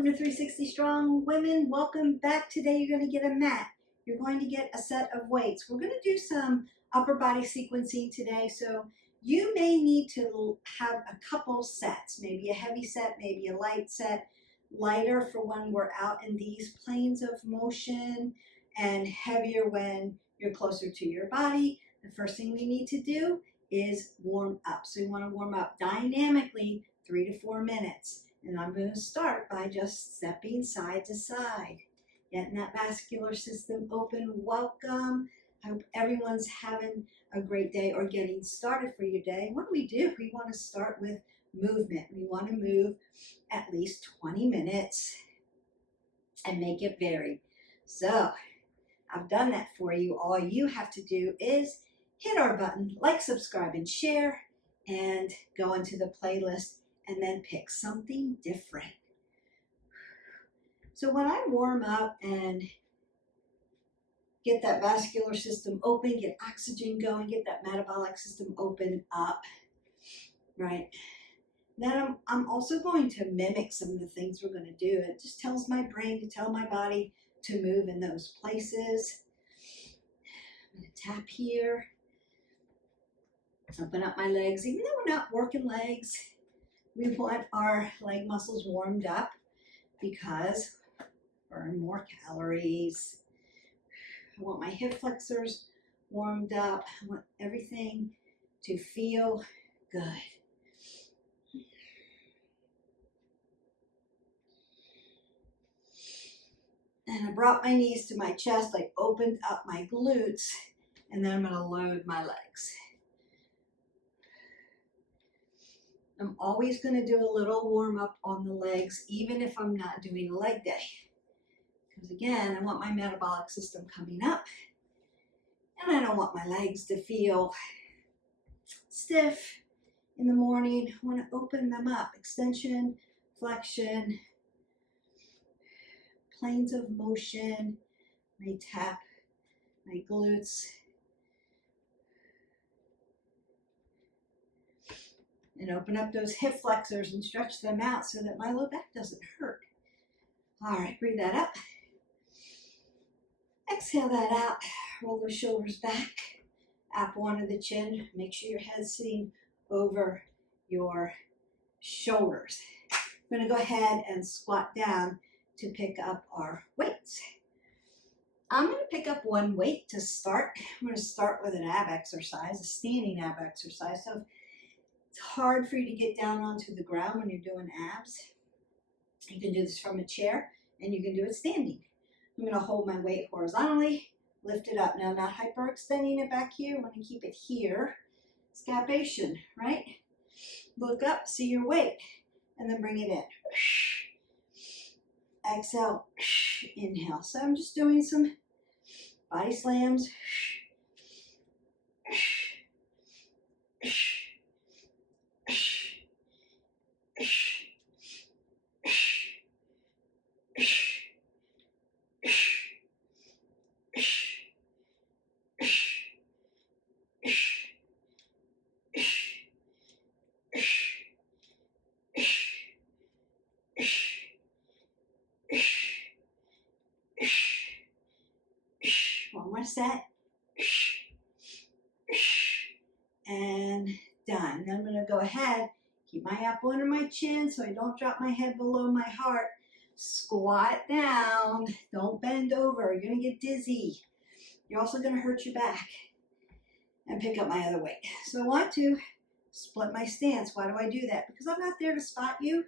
Welcome to 360 Strong Women. Welcome back. Today you're going to get a mat. You're going to get a set of weights. We're going to do some upper body sequencing today. So you may need to have a couple sets, maybe a heavy set, maybe a light set. Lighter for when we're out in these planes of motion, and heavier when you're closer to your body. The first thing we need to do is warm up. So you want to warm up dynamically 3 to 4 minutes. And I'm going to start by just stepping side to side, getting that vascular system open. Welcome. I hope everyone's having a great day or getting started for your day. What do? We want to start with movement. We want to move at least 20 minutes and make it varied. So I've done that for you. All you have to do is hit our button, like, subscribe, and share, and go into the playlist and then pick something different. So when I warm up and get that vascular system open, get oxygen going, get that metabolic system open up, right? Then I'm also going to mimic some of the things we're going to do. It just tells my brain to tell my body to move in those places. I'm going to tap here, open up my legs. Even though we're not working legs, we want our leg muscles warmed up because burn more calories. I want my hip flexors warmed up. I want everything to feel good. And I brought my knees to my chest. I opened up my glutes, and then I'm going to load my legs. I'm always going to do a little warm up on the legs, even if I'm not doing a leg day. Because again, I want my metabolic system coming up, and I don't want my legs to feel stiff in the morning. I want to open them up. Extension, flexion, planes of motion. I tap my glutes. And open up those hip flexors and stretch them out so that my low back doesn't hurt. All right, breathe that up. Exhale that out. Roll those shoulders back. Apple under the chin. Make sure your head's sitting over your shoulders. I'm going to go ahead and squat down to pick up our weights. I'm going to pick up one weight to start. I'm going to start with an ab exercise, a standing ab exercise. So it's hard for you to get down onto the ground when you're doing abs. You can do this from a chair, and you can do it standing. I'm going to hold my weight horizontally, lift it up. Now, not hyperextending it back here. I want to keep it here. Scapation, right? Look up, see your weight, and then bring it in. Exhale, inhale. So I'm just doing some body slams. One more set. And done. Then I'm going to go ahead, keep my apple under my chin so I don't drop my head below my heart. Squat down. Don't bend over. You're going to get dizzy. You're also going to hurt your back. And pick up my other weight. So I want to split my stance. Why do I do that? Because I'm not there to spot you.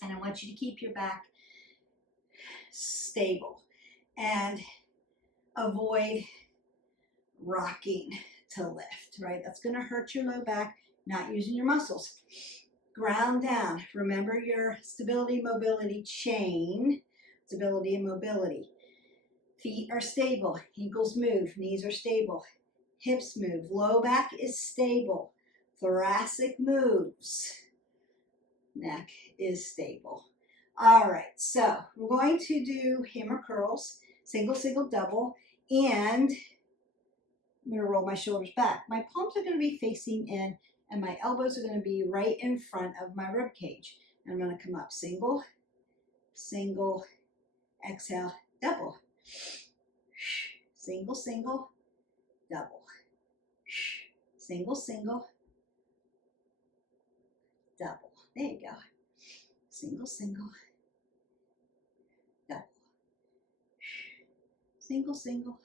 And I want you to keep your back stable. And avoid rocking to lift, right? That's going to hurt your low back, not using your muscles. Ground down. Remember your stability, mobility chain. Stability and mobility. Feet are stable. Ankles move. Knees are stable. Hips move. Low back is stable. Thoracic moves. Neck is stable. All right, so we're going to do hammer curls, single, single, double, and I'm going to roll my shoulders back. My palms are going to be facing in, and my elbows are going to be right in front of my rib cage. And I'm going to come up single, single, exhale, double. Single, single, double. Single, single, double. There you go. Single, single, double. Single, single,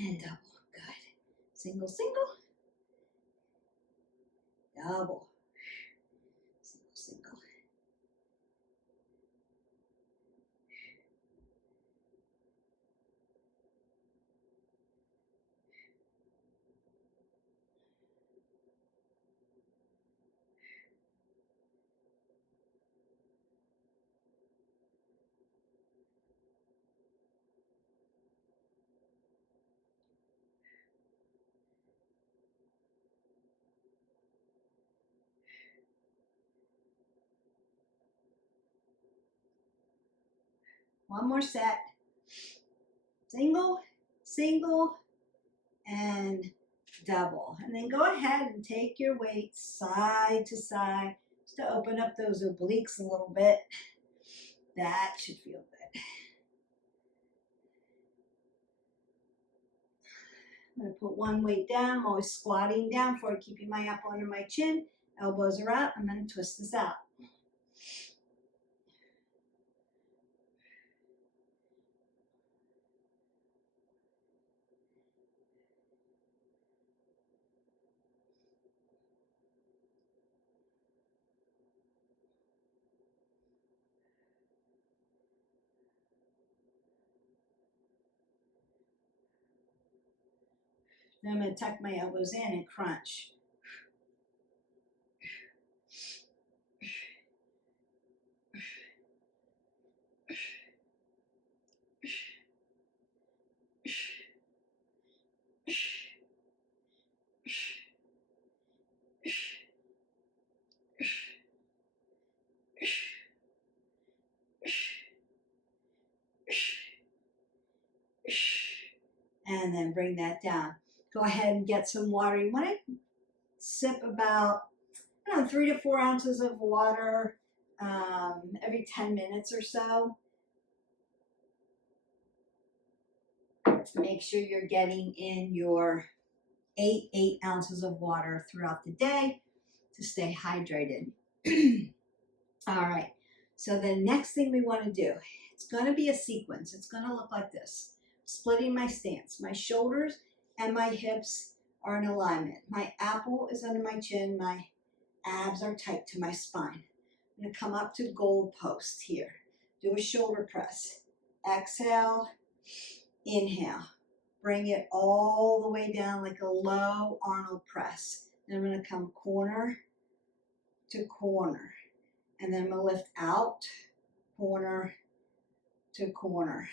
and double. Good. Single, single, double. Single, single. One more set. Single, single, and double. And then go ahead and take your weight side to side just to open up those obliques a little bit. That should feel good. I'm going to put one weight down. I'm always squatting down for keeping my apple under my chin. Elbows are out. I'm going to twist this out. Then I'm going to tuck my elbows in and crunch. And then bring that down. Go ahead and get some water. You want to sip about 3 to 4 ounces of water every 10 minutes or so. Make sure you're getting in your 8 ounces of water throughout the day to stay hydrated. All right, so the next thing we want to do, it's going to be a sequence. It's going to look like this. Splitting my stance. My shoulders and my hips are in alignment. My apple is under my chin. My abs are tight to my spine. I'm going to come up to goal post here. Do a shoulder press. Exhale, inhale. Bring it all the way down like a low Arnold press. Then I'm going to come corner to corner. And then I'm going to lift out, corner to corner.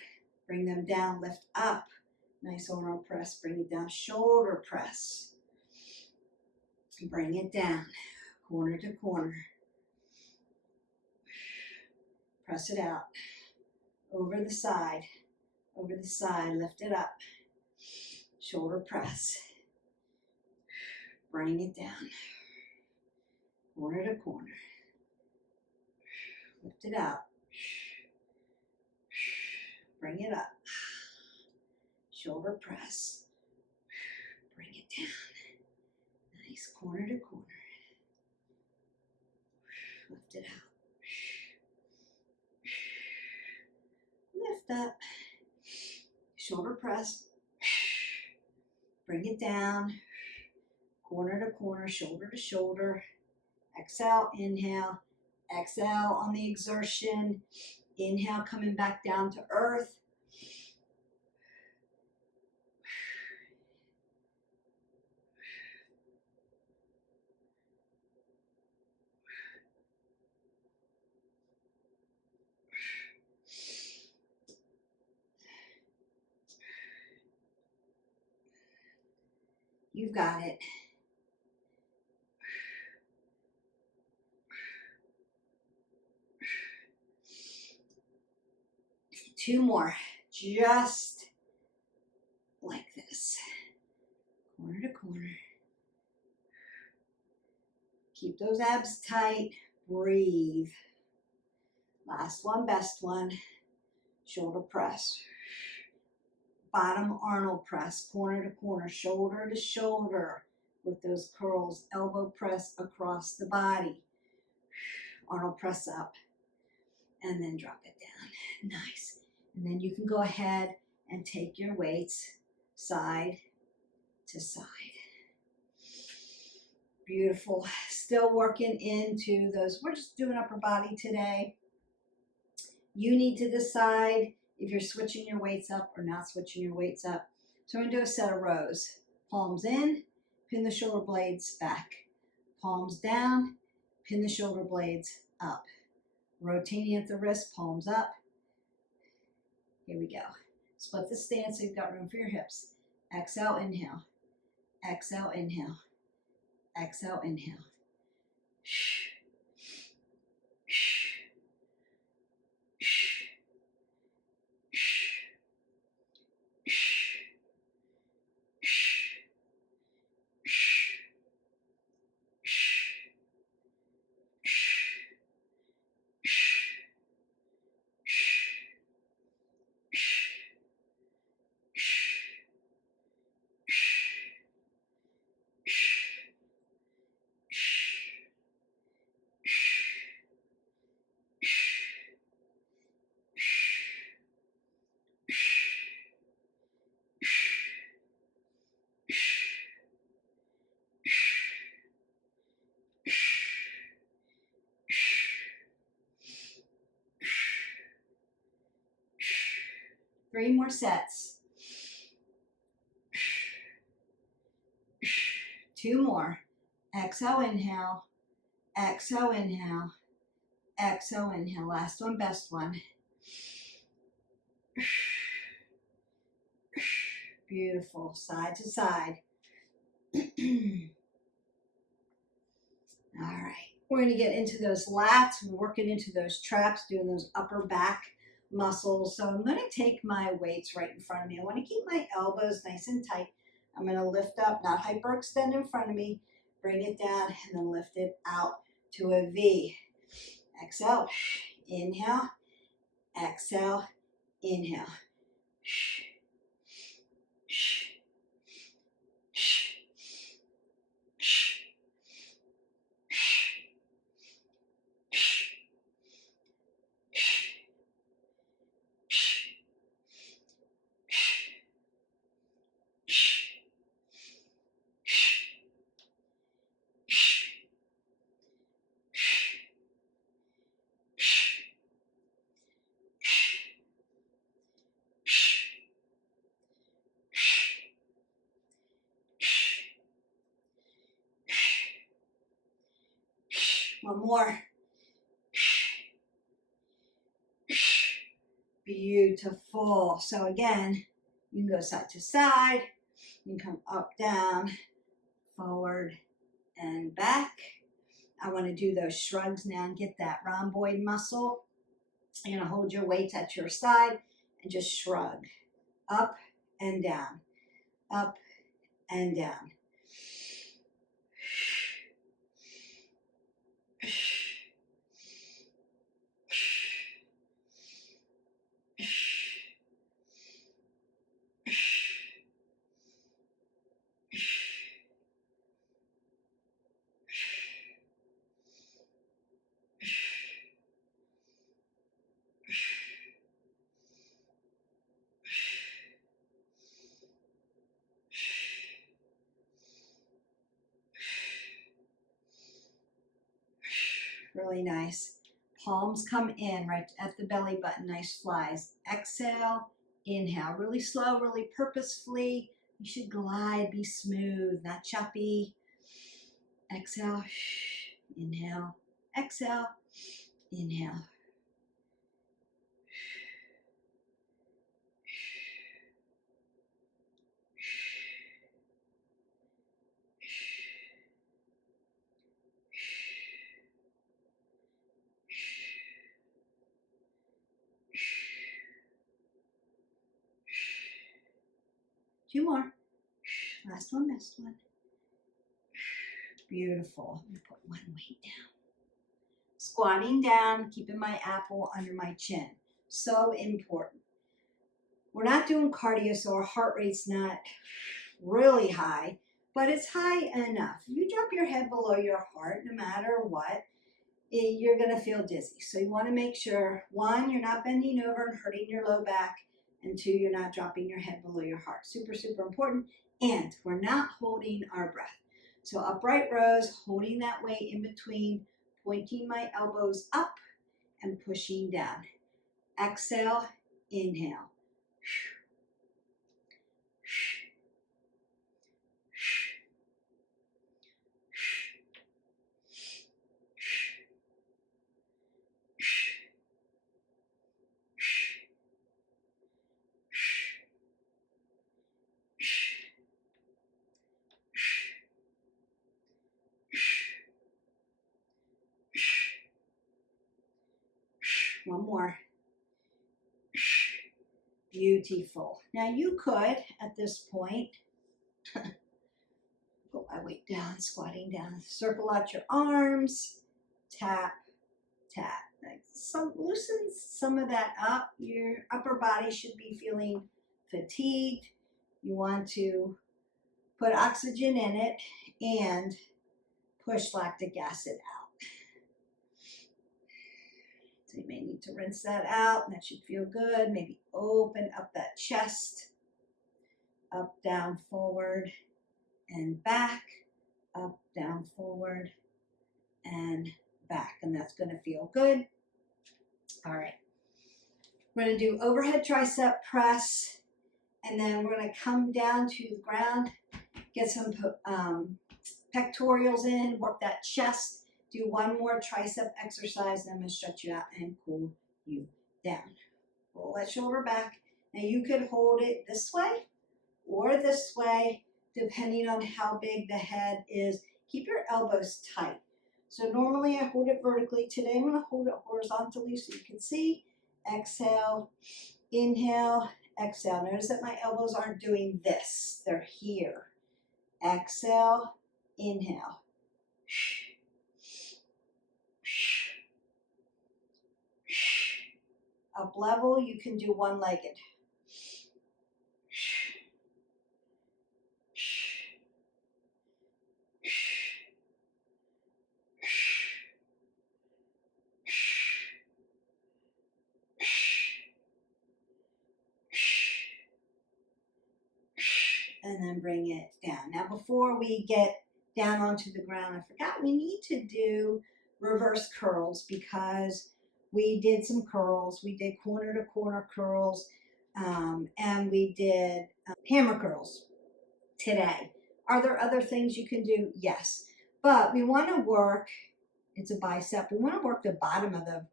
Bring them down, lift up. Nice Arnold press. Bring it down, shoulder press. Bring it down, corner to corner. Press it out. Over the side, lift it up. Shoulder press. Bring it down, corner to corner. Lift it out. Bring it up. Shoulder press. Bring it down. Nice corner to corner. Lift it out. Lift up. Shoulder press. Bring it down. Corner to corner, shoulder to shoulder. Exhale, inhale. Exhale on the exertion. Inhale, coming back down to earth. You've got it. Two more, just like this. Corner to corner. Keep those abs tight. Breathe. Last one, best one. Shoulder press. Bottom Arnold press, corner to corner, shoulder to shoulder with those curls. Elbow press across the body. Arnold press up. And then drop it down. Nice. And then you can go ahead and take your weights side to side. Beautiful. Still working into those. We're just doing upper body today. You need to decide if you're switching your weights up or not switching your weights up. So I'm going to do a set of rows. Palms in, pin the shoulder blades back. Palms down, pin the shoulder blades up. Rotating at the wrist, palms up. Here we go. Split the stance so you've got room for your hips. Exhale, inhale. Exhale, inhale. Exhale, inhale. Three more sets. Two more. Exhale, inhale. Exhale, inhale. Exhale, inhale. Last one, best one. Beautiful. Side to side. All right. We're going to get into those lats. We're working into those traps, doing those upper back muscles. So I'm going to take my weights right in front of me. I want to keep my elbows nice and tight. I'm going to lift up, not hyperextend in front of me. Bring it down and then lift it out to a V. Exhale. Inhale. Exhale. Inhale. One more. Beautiful. So again, you can go side to side. You can come up, down, forward, and back. I want to do those shrugs now and get that rhomboid muscle. You're going to hold your weights at your side and just shrug. Up and down. Up and down. Really nice. Palms come in right at the belly button. Nice flies. Exhale, inhale. Really slow, really purposefully. You should glide, be smooth, not choppy. Exhale, inhale. Exhale, inhale. Two more. Last one, best one. Beautiful. I'm going to put one weight down. Squatting down, keeping my apple under my chin. So important. We're not doing cardio, so our heart rate's not really high, but it's high enough. If you drop your head below your heart, no matter what, you're going to feel dizzy. So you want to make sure, one, you're not bending over and hurting your low back, and two, you're not dropping your head below your heart. Super, super important. And we're not holding our breath. So upright rows, holding that weight in between, pointing my elbows up and pushing down. Exhale, inhale. One more. Beautiful. Now you could, at this point, put my weight down, squatting down, circle out your arms, tap, tap. Loosen some of that up. Your upper body should be feeling fatigued. You want to put oxygen in it and push lactic acid out. So you may need to rinse that out. That should feel good. Maybe open up that chest. Up, down, forward, and back. Up, down, forward, and back. And that's going to feel good. All right. We're going to do overhead tricep press. And then we're going to come down to the ground. Get some pectorials in. Work that chest. Do one more tricep exercise, then I'm going to stretch you out and cool you down. Roll that shoulder back. Now you could hold it this way or this way, depending on how big the head is. Keep your elbows tight. So normally I hold it vertically. Today I'm going to hold it horizontally so you can see. Exhale, inhale, exhale. Notice that my elbows aren't doing this. They're here. Exhale, inhale. Up level, you can do one-legged. And then bring it down. Now before we get down onto the ground, I forgot we need to do reverse curls because we did some curls. We did corner to corner curls and we did hammer curls today. Are there other things you can do? Yes. But we want to work, it's a bicep, we want to work the bottom of the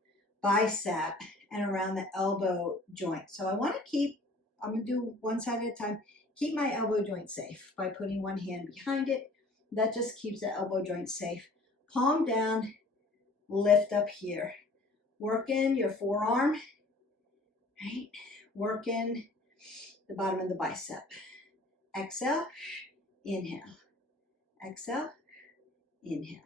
bicep and around the elbow joint. So I want to keep, I'm going to do one side at a time, keep my elbow joint safe by putting one hand behind it. That just keeps the elbow joint safe. Palm down, lift up here. Work in your forearm, right? Work in the bottom of the bicep. Exhale, inhale. Exhale, inhale.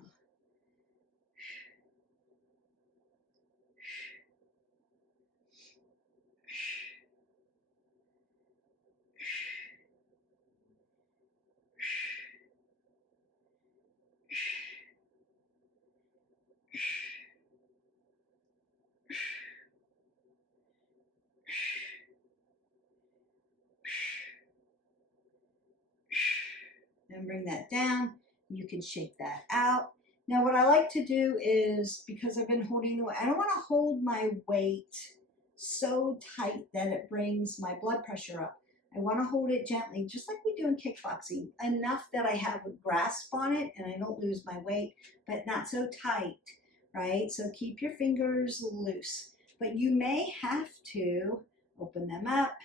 And bring that down. You can shake that out. Now what I like to do is, because I've been holding the weight, I don't want to hold my weight so tight that it brings my blood pressure up. I want to hold it gently, just like we do in kickboxing, enough that I have a grasp on it and I don't lose my weight, but not so tight, right? So keep your fingers loose, but you may have to open them up,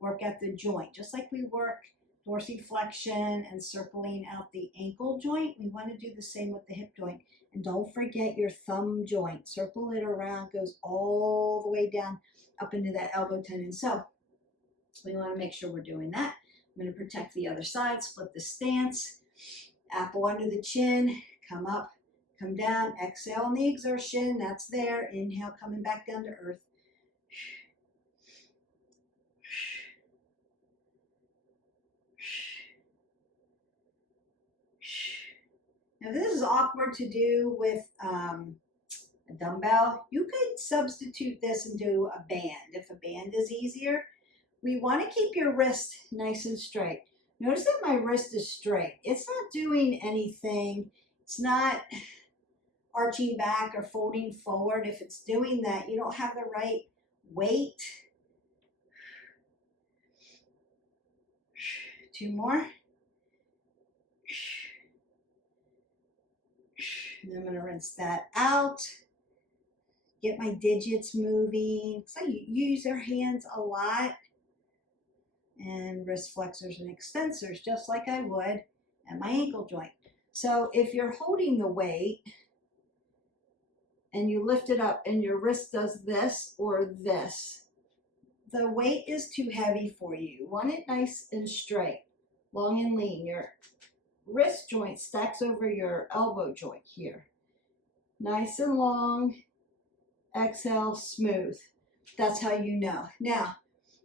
work at the joint, just like we work dorsiflexion and circling out the ankle joint. We want to do the same with the hip joint. And don't forget your thumb joint. Circle it around, goes all the way down up into that elbow tendon. So we want to make sure we're doing that. I'm going to protect the other side, split the stance, apple under the chin, come up, Come down, exhale on the exertion, that's there. Inhale, coming back down to earth. Now, if this is awkward to do with a dumbbell, you could substitute this and do a band. If a band is easier, we want to keep your wrist nice and straight. Notice that my wrist is straight. It's not doing anything. It's not arching back or folding forward. If it's doing that, you don't have the right weight. 2 more. And then I'm going to rinse that out. Get my digits moving. So you use your hands a lot. And wrist flexors and extensors, just like I would at my ankle joint. So if you're holding the weight and you lift it up and your wrist does this or this, the weight is too heavy for you. You want it nice and straight, long and lean. Your wrist joint stacks over your elbow joint here. Nice and long. Exhale, smooth. That's how you know. Now,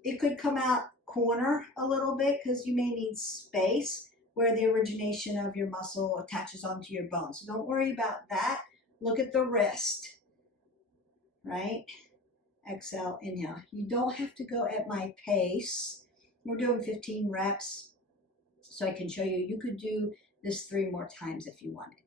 it could come out corner a little bit because you may need space where the origination of your muscle attaches onto your bone. So don't worry about that. Look at the wrist, right? Exhale, inhale. You don't have to go at my pace. We're doing 15 reps, so I can show you. You could do this 3 more times if you wanted.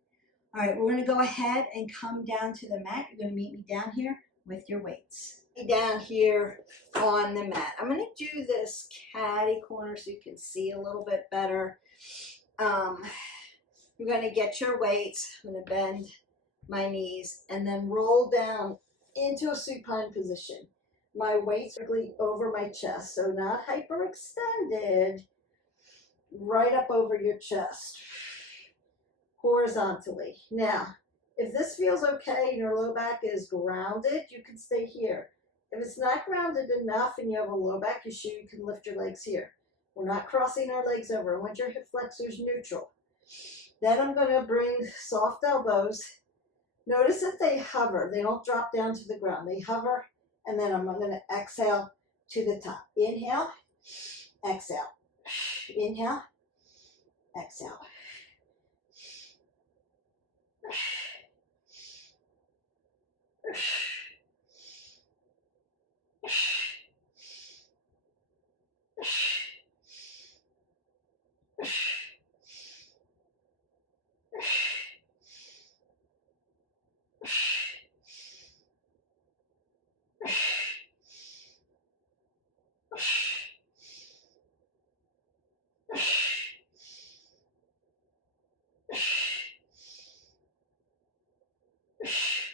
All right, we're going to go ahead and come down to the mat. You're going to meet me down here with your weights. Down here on the mat. I'm going to do this catty corner so you can see a little bit better. You're going to get your weights. I'm going to bend my knees and then roll down into a supine position. My weights are over my chest, so not hyperextended, right up over your chest, horizontally. Now, if this feels okay and your low back is grounded, you can stay here. If it's not grounded enough and you have a low back issue, you can lift your legs here. We're not crossing our legs over. I want your hip flexors neutral. Then I'm going to bring soft elbows. Notice that they hover. They don't drop down to the ground. They hover, and then I'm going to exhale to the top. Inhale, exhale. Inhale, exhale.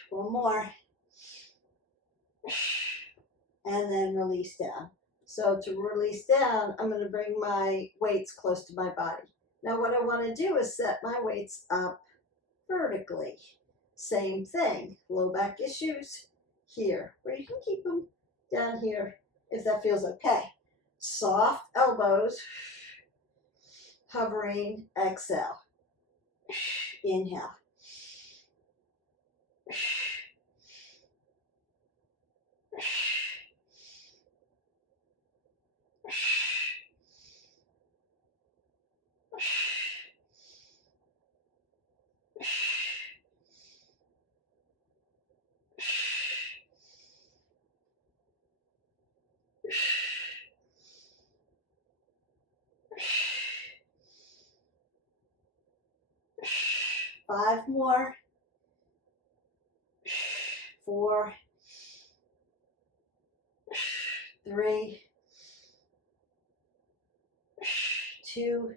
1 more. And then release down. So to release down, I'm going to bring my weights close to my body. Now what I want to do is set my weights up vertically. Same thing. Low back issues here, where you can keep them down here if that feels okay. Soft elbows, hovering, exhale. Inhale. Five more. 4, 3, 2,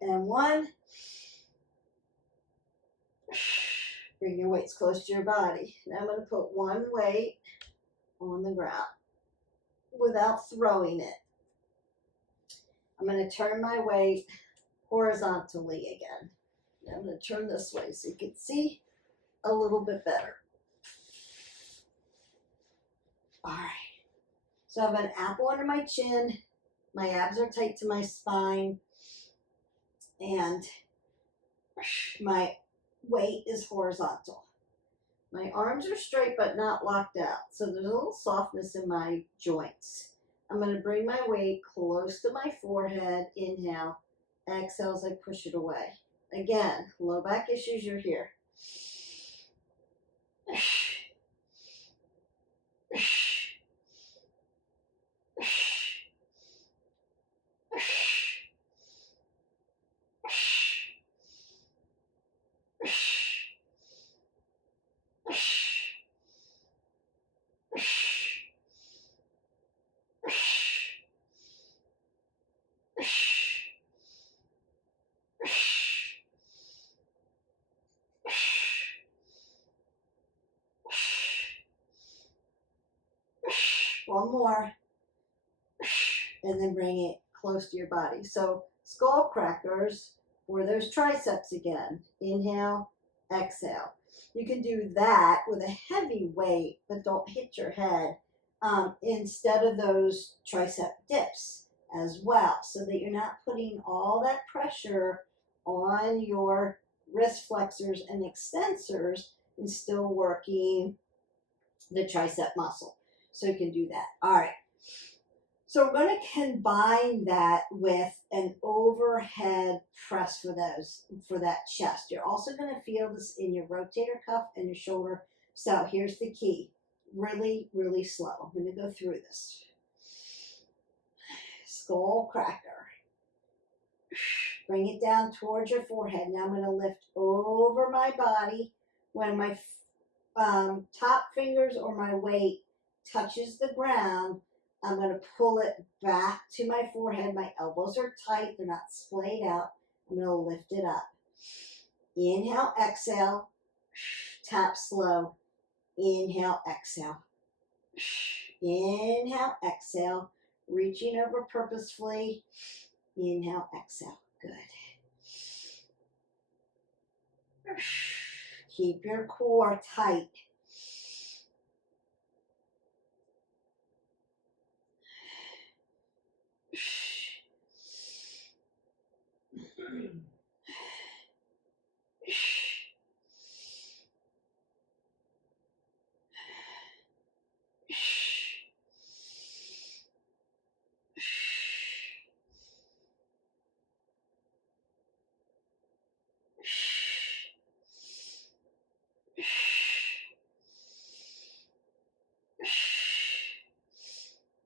and 1. Bring your weights close to your body. Now I'm going to put one weight on the ground without throwing it. I'm going to turn my weight horizontally again. I'm going to turn this way so you can see a little bit better. All right. So I have an apple under my chin. My abs are tight to my spine. And My weight is horizontal. My arms are straight but not locked out, so there's a little softness in my joints. I'm going to bring my weight close to my forehead. Inhale. Exhale as I push it away. Again, low back issues, you're here. One more. And then bring it close to your body. So skull crackers or those triceps again. Inhale, exhale. You can do that with a heavy weight, but don't hit your head instead of those tricep dips as well, so that you're not putting all that pressure on your wrist flexors and extensors and still working the tricep muscle. So you can do that. All right. So we're going to combine that with an overhead press for that chest. You're also going to feel this in your rotator cuff and your shoulder. So here's the key. Really, really slow. I'm going to go through this. Skull cracker. Bring it down towards your forehead. Now I'm going to lift over my body. When my top fingers or my weight touches the ground, I'm going to pull it back to my forehead. My elbows are tight. They're not splayed out. I'm going to lift it up. Inhale, exhale. Tap slow. Inhale, exhale. Inhale, exhale. Reaching over purposefully. Inhale, exhale. Good. Keep your core tight.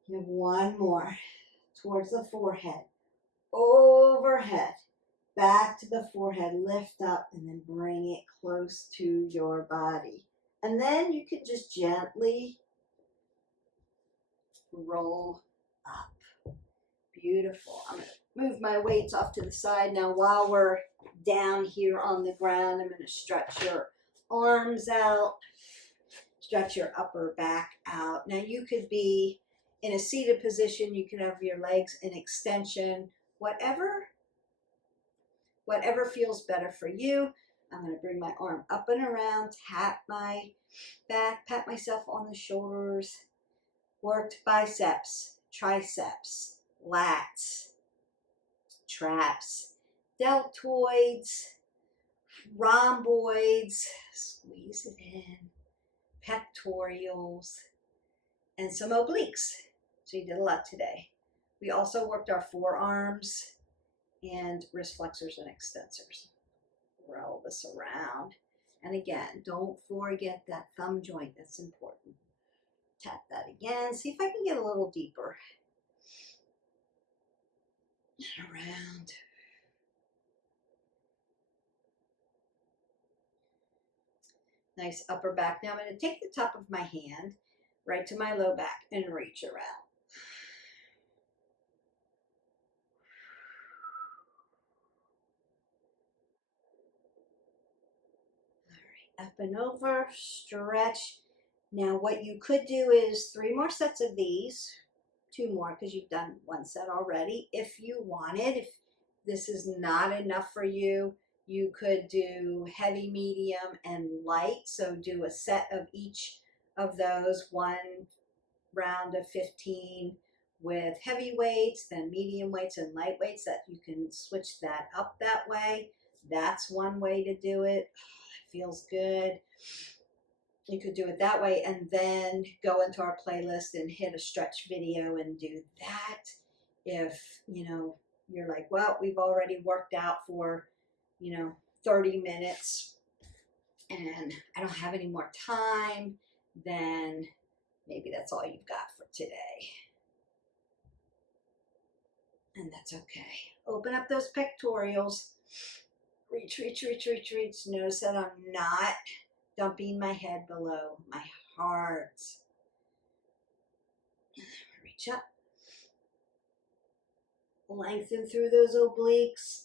You have one more towards the forehead, overhead, back to the forehead, lift up, and then bring it close to your body. And then you can just gently roll up. Beautiful. I'm going to move my weights off to the side. Now while we're down here on the ground, I'm going to stretch your arms out, stretch your upper back out. Now you could be in a seated position, you can have your legs in extension, whatever feels better for you. I'm going to bring my arm up and around, tap my back, pat myself on the shoulders, worked biceps, triceps, lats, traps, deltoids, rhomboids, squeeze it in, pectorials, and some obliques. So you did a lot today. We also worked our forearms and wrist flexors and extensors. Roll this around. And again, don't forget that thumb joint. That's important. Tap that again. See if I can get a little deeper. And around. Nice upper back. Now I'm going to take the top of my hand right to my low back and reach around. All right, up and over, stretch. Now what you could do is 3 more sets of these, 2 more because you've done 1 set already. If you wanted, if this is not enough for you, you could do heavy, medium, and light. So do a set of each of those, 1 round of 15 with heavy weights, then medium weights and light weights, that you can switch that up that way. That's one way to do it. It feels good. You could do it that way and then go into our playlist and hit a stretch video and do that. If, you're like, well, we've already worked out for, 30 minutes and I don't have any more time, then maybe that's all you've got for today. And that's okay. Open up those pectorials. Reach, reach, reach, reach, reach. Notice that I'm not dumping my head below my heart. Reach up. Lengthen through those obliques.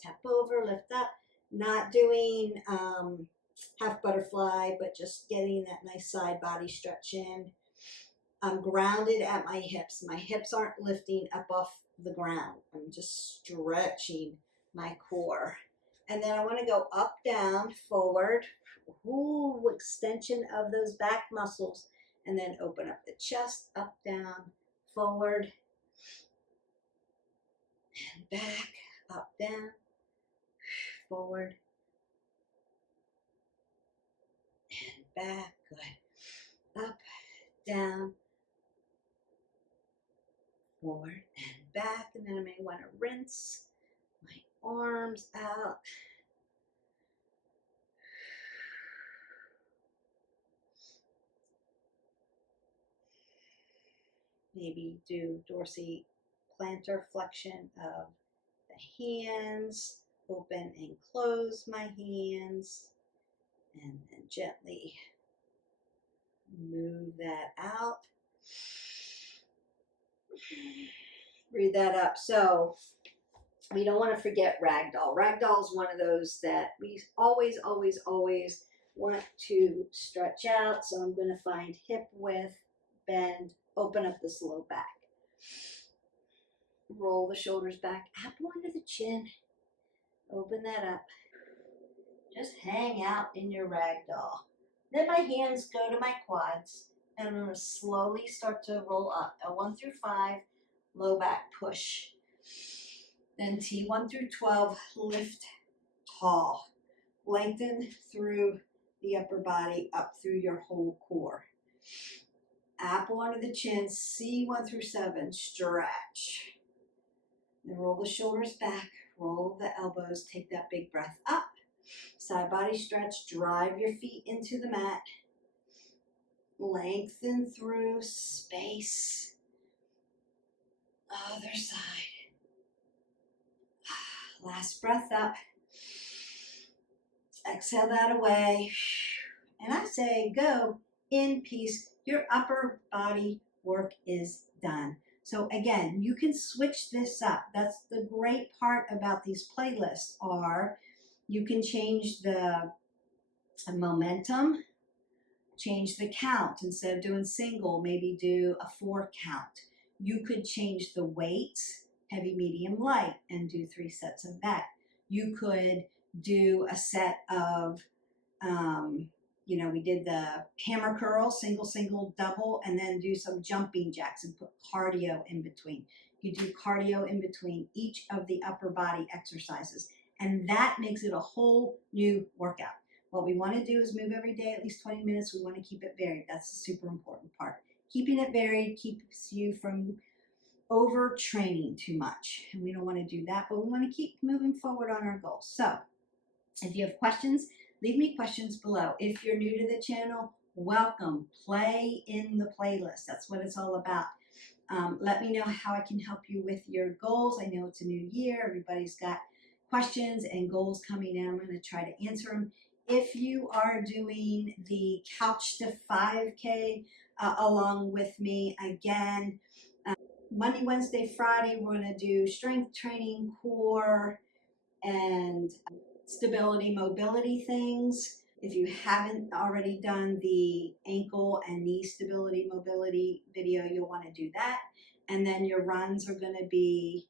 Tap over, lift up. Not doing half butterfly, but just getting that nice side body stretch in. I'm grounded at my hips. My hips aren't lifting up off the ground. I'm just stretching my core. And then I want to go up, down, forward. Ooh, extension of those back muscles. And then open up the chest, up, down, forward, and back, up, down, forward, and back. Good. Up, down, forward, and back. And then I may want to rinse my arms out. Maybe do dorsal plantar flexion of the hands. Open and close my hands. And then gently move that out. Breathe that up. So we don't want to forget ragdoll. Ragdoll is one of those that we always, always, always want to stretch out. So I'm going to find hip width, bend, open up this low back. Roll the shoulders back, apple under the chin. Open that up. Just hang out in your ragdoll. Then my hands go to my quads, and I'm going to slowly start to roll up. L1 through 5, low back push. Then T1 through 12, lift tall. Lengthen through the upper body, up through your whole core. Apple under the chin, C1 through 7, stretch. Then roll the shoulders back, roll the elbows, take that big breath up. Side body stretch, drive your feet into the mat. Lengthen through space. Other side. Last breath up. Exhale that away. And I say go in peace. Your upper body work is done. So again, you can switch this up. That's the great part about these playlists are you can change the momentum, change the count. Instead of doing single, maybe do a 4 count. You could change the weights, heavy, medium, light, and do 3 sets of that. You could do a set of, we did the hammer curl, single, single, double, and then do some jumping jacks and put cardio in between. You do cardio in between each of the upper body exercises, and that makes it a whole new workout. What we want to do is move every day, at least 20 minutes. We want to keep it varied. That's the super important part. Keeping it varied keeps you from overtraining too much, and we don't want to do that, but we want to keep moving forward on our goals. So if you have questions, leave me questions below. If you're new to the channel, welcome. Play in the playlist. That's what it's all about. Let me know how I can help you with your goals. I know it's a new year. Everybody's got questions and goals coming in. I'm going to try to answer them. If you are doing the Couch to 5K along with me, again, Monday, Wednesday, Friday, we're going to do strength training, core, and stability, mobility things. If you haven't already done the ankle and knee stability, mobility video, you'll want to do that. And then your runs are going to be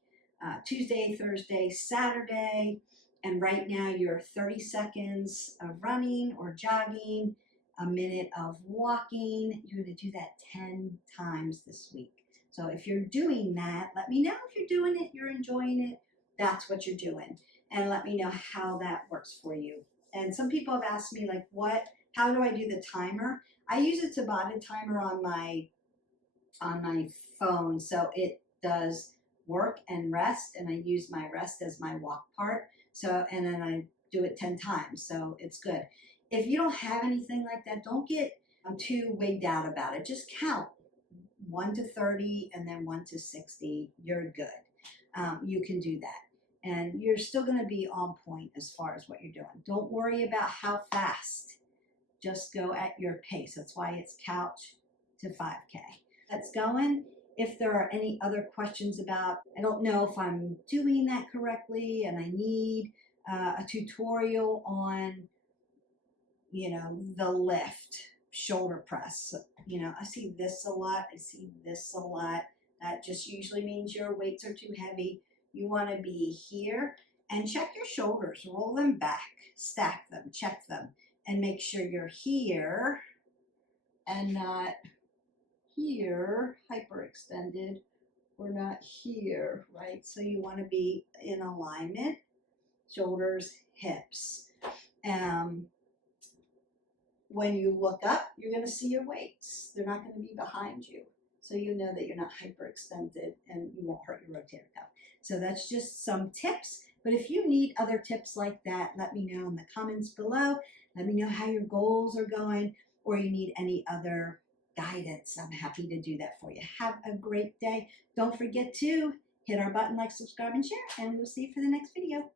Tuesday, Thursday, Saturday. And right now you're 30 seconds of running or jogging, a minute of walking. You're going to do that 10 times this week. So if you're doing that, let me know if you're doing it, you're enjoying it. That's what you're doing. and let me know how that works for you. And some people have asked me, like, how do I do the timer? I use a Tabata timer on my phone, so it does work and rest, and I use my rest as my walk part. So, and then I do it 10 times, so it's good. If you don't have anything like that, don't get too wigged out about it. Just count 1 to 30 and then 1 to 60. You're good. You can do that. And you're still going to be on point as far as what you're doing. Don't worry about how fast. Just go at your pace. That's why it's couch to 5K. That's going. If there are any other questions about, I don't know if I'm doing that correctly and I need a tutorial on, the lift, shoulder press. I see this a lot. I see this a lot. That just usually means your weights are too heavy. You want to be here and check your shoulders. Roll them back, stack them, check them, and make sure you're here and not here, hyperextended, or not here, right? So you want to be in alignment, shoulders, hips. When you look up, you're going to see your weights. They're not going to be behind you. So you know that you're not hyperextended and you won't hurt your rotator cuff. So that's just some tips. But if you need other tips like that, let me know in the comments below. Let me know how your goals are going, or you need any other guidance. I'm happy to do that for you. Have a great day. Don't forget to hit our button, like, subscribe, and share, and we'll see you for the next video.